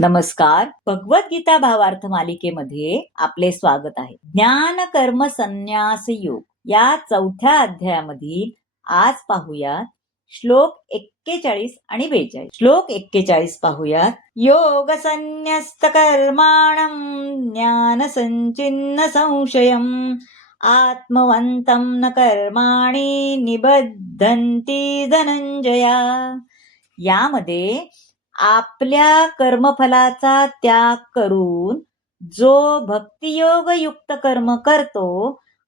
नमस्कार. भगवद्गीता भावार्थ मालिकेमध्ये आपले स्वागत आहे. ज्ञान कर्म संन्यास योग या 4थ्या अध्यायामधील आज पाहूयात श्लोक 41 आणि 42. श्लोक 41 पाहूयात. योग संन्यस्त कर्माणं ज्ञान संचिन्न संशयम आत्मवंतं न कर्माणि निबद्धन्ति धनंजया. यामध्ये आपल्या कर्मफलाचा त्याग करून जो भक्तियोग युक्त कर्म करतो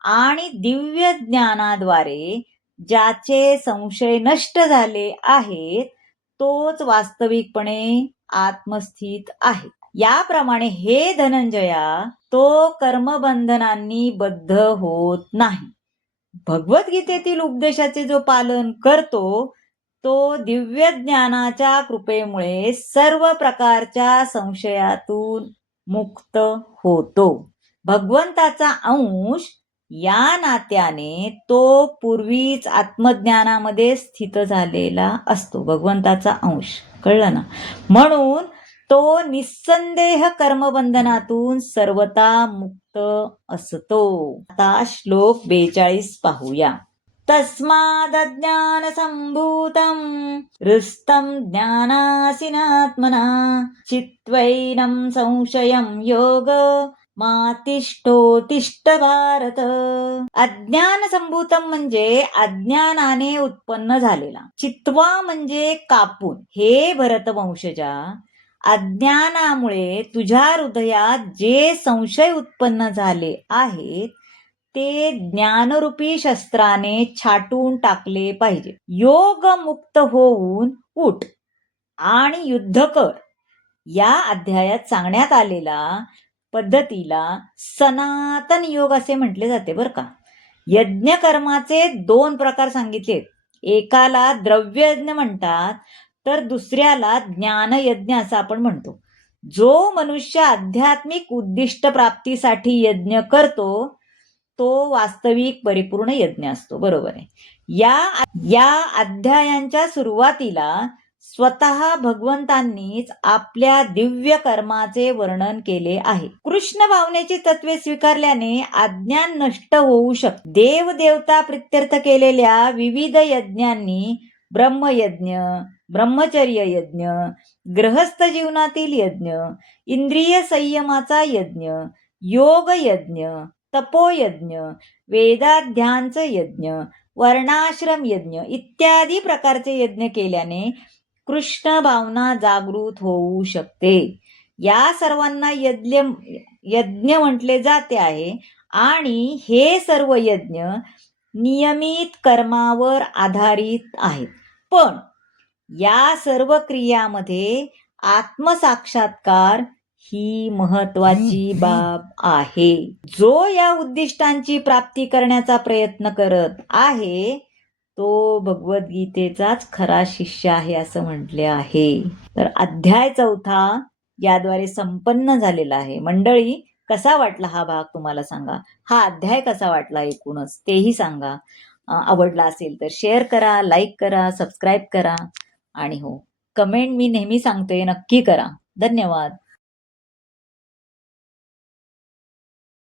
आणि दिव्य ज्ञानाद्वारे ज्याचे संशय नष्ट झाले आहेत तोच वास्तविकपणे आत्मस्थित आहे. याप्रमाणे हे धनंजया, तो कर्मबंधनांनी बद्ध होत नाही. भगवद्गीतेतील उपदेशाचे जो पालन करतो तो दिव्य ज्ञानाच्या कृपेमुळे सर्व प्रकारच्या संशयातून मुक्त होतो. भगवंताचा अंश या नात्याने तो पूर्वीच आत्मज्ञानामध्ये स्थित झालेला असतो. भगवंताचा अंश, कळलं ना? म्हणून तो निस्संदेह कर्मबंधनातून सर्वथा मुक्त असतो. आता श्लोक 42 पाहूया. तस्मादज्ञान संभूतं हृष्टं ज्ञानासिनात्मना चित्वैनं संशयं योग मातिष्ठोतिष्ठ भारत. अज्ञान संभूतम म्हणजे अज्ञानाने उत्पन्न झालेला, चित्वा म्हणजे कापून. हे भरतवंशजा, अज्ञानामुळे तुझ्या हृदयात जे संशय उत्पन्न झाले आहेत ते ज्ञानरूपी शस्त्राने छाटून टाकले पाहिजे. योग मुक्त होऊन उठ आणि युद्ध कर. या अध्यायात सांगण्यात आलेला पद्धतीला सनातन योग असे म्हटले जाते बरं का. यज्ञ कर्माचे 2 प्रकार सांगितलेत. एकाला द्रव्ययज्ञ म्हणतात तर दुसऱ्याला ज्ञानयज्ञ असं आपण म्हणतो. जो मनुष्य आध्यात्मिक उद्दिष्ट प्राप्तीसाठी यज्ञ करतो तो वास्तविक परिपूर्ण यज्ञ असतो. बरोबर आहे. या अध्यायांच्या सुरुवातीला स्वतः भगवंतांनीच आपल्या दिव्य कर्माचे वर्णन केले आहे. कृष्ण भावनेची तत्वे स्वीकारल्याने अज्ञान नष्ट होऊ शकते. देवदेवता प्रित्यर्थ केलेल्या विविध यज्ञांनी ब्रह्मयज्ञ, ब्रह्मचर्य यज्ञ, गृहस्थ जीवनातील यज्ञ, इंद्रिय संयमाचा यज्ञ, योग यज्ञ, तपोयज्ञ, वेदाध्यानचं यज्ञ, वर्णाश्रम यज्ञ इत्यादी प्रकारचे यज्ञ केल्याने कृष्ण भावना जागृत होऊ शकते. या सर्वांना यज्ञ म्हटले जाते आहे आणि हे सर्व यज्ञ नियमित कर्मावर आधारित आहेत. पण या सर्व क्रियामध्ये आत्मसाक्षात्कार ही महत्वाची बाब आहे. जो या उद्दिष्टांची प्राप्ती करण्याचा प्रयत्न करत आहे तो भगवद्गीतेचाच खरा शिष्य आहे असं म्हटले आहे. तर अध्याय 4 याद्वारे संपन्न झालेला आहे. मंडळी, कसा वाटला हा भाग तुम्हाला सांगा. हा अध्याय कसा वाटला एकूणच तेही सांगा. आवडला असेल तर शेअर करा, लाईक करा, सबस्क्राईब करा आणि हो, कमेंट मी नेहमी सांगते नक्की करा. धन्यवाद.